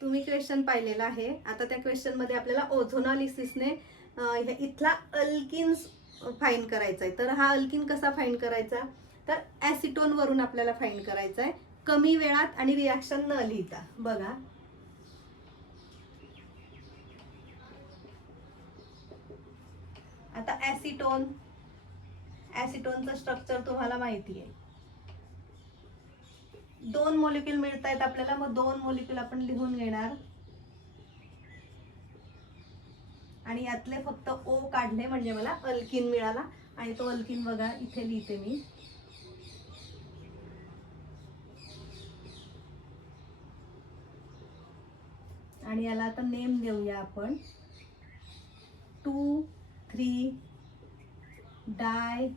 तुम्ही क्वेश्चन पाहिलेला आहे. आता त्या क्वेश्चन मध्ये आपल्याला ओझोनॉलिसिसने इथला अल्किन्स फाइंड करायचा आहे. तर हा अल्किन कसा फाइंड करायचा, तर ऍसिटोन वरून आपल्याला फाइंड करायचा आहे, कमी वेळात आणि रिॲक्शन न लिहिता. बघा, आता ऍसिटोनचं स्ट्रक्चर तुम्हाला माहिती आहे. 2 मॉलिक्यूल मिळत आहेत आपल्याला, मग 2 मॉलिक्यूल आपण लिहून घेणार आणि यातले फक्त O काढले म्हणजे मला अल्किन मिळाला. आणि तो अल्किन बघा इथे लिहिते मी. आणि याला आता नेम देऊया आपण 2,3 डाय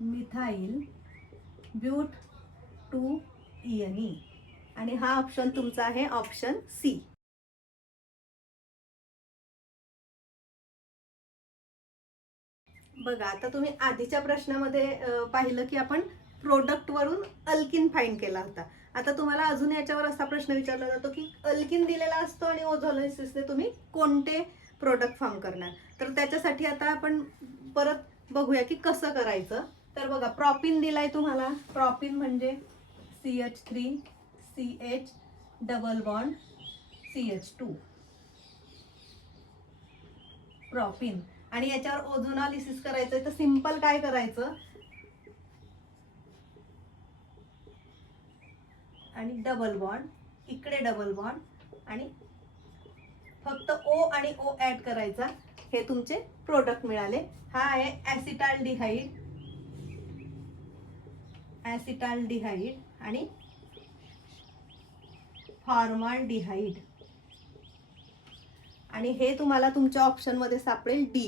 मिथाइल ब्यूट 2-ene. आणि हा ऑप्शन तुमचा आहे ऑप्शन सी. बघा, आता तुम्ही आधीच्या प्रश्नामध्ये पाहिलं की आपण प्रोडक्ट वरून अल्किन फाइंड केला होता. आता तुम्हाला अजून याच्यावर असा प्रश्न विचारला जातो की अल्किन दिलेला असतो आणि ओझोनॉलिसिसने तुम्ही कोणते प्रोडक्ट फॉर्म करणार. तर त्याच्यासाठी आता आपण परत बघूया की कसं करायचं. तर बघा, प्रॉपिन दिलाय तुम्हाला. प्रॉपिन म्हणजे CH3 CH double bond CH2 प्रॉपिन. आणि याच्यावर ओझोनॉलिसिस करायचंय तर सिंपल काय करायचं, आणि डबल बॉन्ड, इकडे डबल बॉन्ड आणि फक्त O आणि O ऍड करायचा. हे तुमचे प्रोडक्ट मिळाले. हा आहे ऍसिटाल्डिहाइड आणि फॉर्माल्डिहाइड. आणि हे तुम्हाला तुमच्या ऑप्शन मध्ये सापडेल D.